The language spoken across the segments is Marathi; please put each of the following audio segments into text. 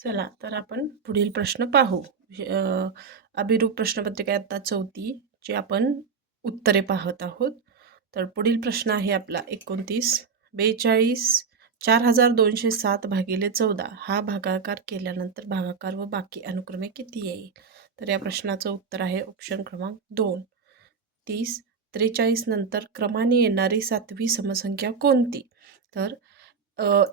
चला तर आपण पुढील प्रश्न पाहू. अभिरूप प्रश्नपत्रिका आता 4थी जी आपण उत्तरे पाहत आहोत. तर पुढील प्रश्न आहे आपला 29. 42 4207 भागिले 14 हा भागाकार केल्यानंतर भागाकार व बाकी अनुक्रमे किती येईल? तर या प्रश्नाचं उत्तर आहे ऑप्शन क्रमांक 2. 30. 43 नंतर क्रमाने येणारी 7वी समसंख्या कोणती? तर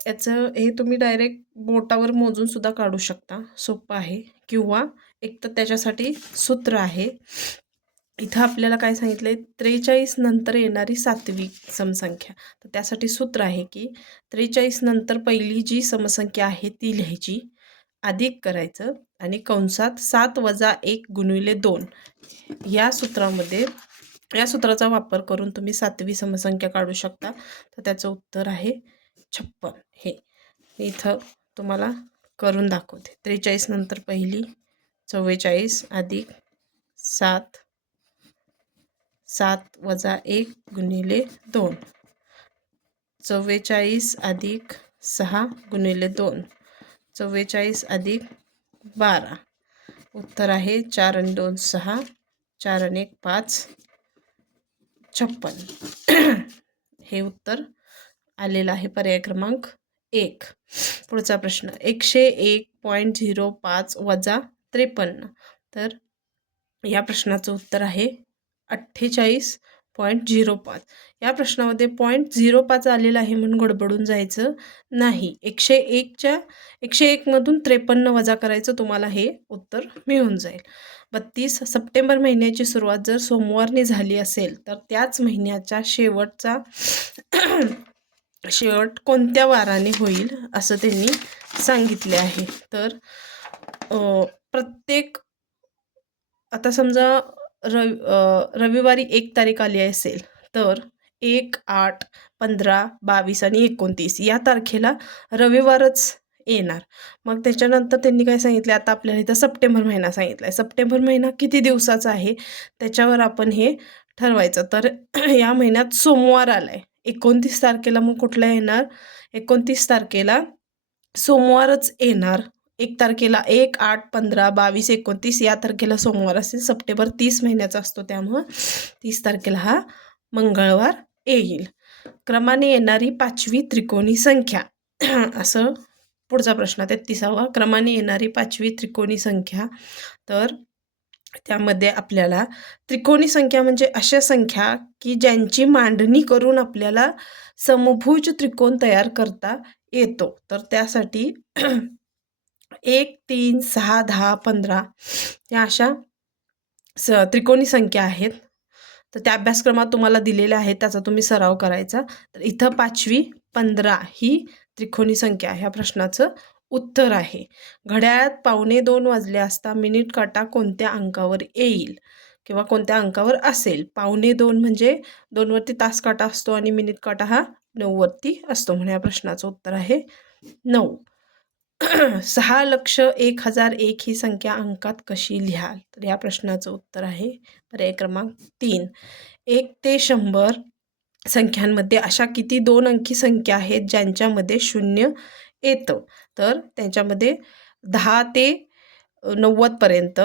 याचं हे तुम्ही डायरेक्ट बोटावर मोजून सुद्धा काढू शकता, सोपं आहे. किंवा एक तर त्याच्यासाठी सूत्र आहे. इथं आपल्याला काय सांगितलंय, 43 नंतर येणारी 7वी समसंख्या. तर त्यासाठी सूत्र आहे की 43 नंतर पहिली जी समसंख्या आहे ती लिहायची, अधिक करायचं आणि कंसात 7 - 1 गुणिले 2 या सूत्रामध्ये या सूत्राचा वापर करून तुम्ही 7वी समसंख्या काढू शकता. तर त्याचं उत्तर आहे 56. हे इथं तुम्हाला करून दाखवते. 43 नंतर पहिली 44 अधिक 7 - 1 गुणिले 2 44 अधिक 6 गुणिले 2 44 अधिक 12. उत्तर आहे 4 आणि 2 6 4 आणि 1 5 56. हे उत्तर आलेलं आहे पर्याय क्रमांक 1. पुढचा प्रश्न 101.05 वजा 53. तर या प्रश्नाचं उत्तर आहे 48.05. या प्रश्नामध्ये 0.05 आलेला आहे म्हणून गडबडून जायचं नाही. 101 मधून 53 वजा करायचं, तुम्हाला हे उत्तर मिळून जाईल. 32. सप्टेंबर महिन्याची सुरुवात जर सोमवारने झाली असेल तर त्याच महिन्याचा शेवट कोणत्या वाराने होईल असं त्यांनी सांगितले आहे. तर प्रत्येक आता समजा रविवारी 1 तारीख आली असेल तर 1, 8, 15, 22 आणि 29 या तारखेला रविवारच येणार. मग त्याच्यानंतर त्यांनी काय सांगितले, आता आपल्याला इथं सप्टेंबर महिना सांगितला आहे. सप्टेंबर महिना किती दिवसाचा आहे त्याच्यावर आपण हे ठरवायचं. तर या महिन्यात सोमवार आला आहे 29 तारखेला, मग कुठला येणार? 29 तारखेला सोमवारच येणार. 1 तारखेला 1, 8, 15, 22, 29 या तारखेला सोमवार असेल. सप्टेंबर 30 महिन्याचा असतो त्यामुळं 30 तारखेला हा मंगळवार येईल. क्रमाने येणारी 5वी त्रिकोणी संख्या. असं पुढचा प्रश्न 33वा. क्रमाने येणारी 5वी त्रिकोणी संख्या. तर त्यामध्ये आपल्याला त्रिकोणी संख्या म्हणजे अशा संख्या की ज्यांची मांडणी करून आपल्याला समभुज त्रिकोण तयार करता येतो. तर त्यासाठी 1, 3, 6, 10, 15 या अशा त्रिकोणी संख्या आहेत. तर त्या अभ्यासक्रमात तुम्हाला दिलेल्या आहेत, त्याचा तुम्ही सराव करायचा. तर इथं 5वी 15 ही त्रिकोणी संख्या ह्या प्रश्नाचं उत्तर आहे. घड्याळात 1:45 वाजले असता मिनिट काटा कोणत्या अंकावर येईल किंवा कोणत्या अंकावर असेल? 1:45 म्हणजे 2 वरती तास काटा असतो आणि मिनिट काटा हा 9 वरती असतो, म्हणजे या प्रश्नाचं उत्तर आहे 9. 6,01,001 ही संख्या अंकात कशी लिहाल? तर या प्रश्नाचं उत्तर आहे पर्याय क्रमांक 3. 1 ते 100 संख्यांमध्ये अशा किती 2 अंकी संख्या आहेत ज्यांच्यामध्ये 0 येतं? तर त्यांच्यामध्ये 10 ते 90 पर्यंत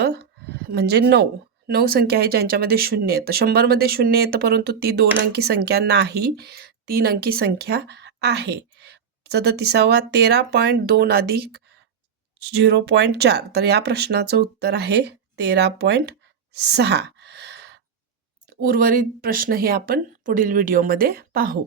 म्हणजे 9 संख्या आहे ज्यांच्यामध्ये 0 येतं. 100मध्ये 0 येतं, परंतु ती 2 अंकी संख्या नाही, 3 अंकी संख्या आहे. 37वा 13.2 अधिक 0.4. तर या प्रश्नाचं उत्तर आहे 13.6. उर्वरित प्रश्न हे आपण पुढील व्हिडिओमध्ये पाहू.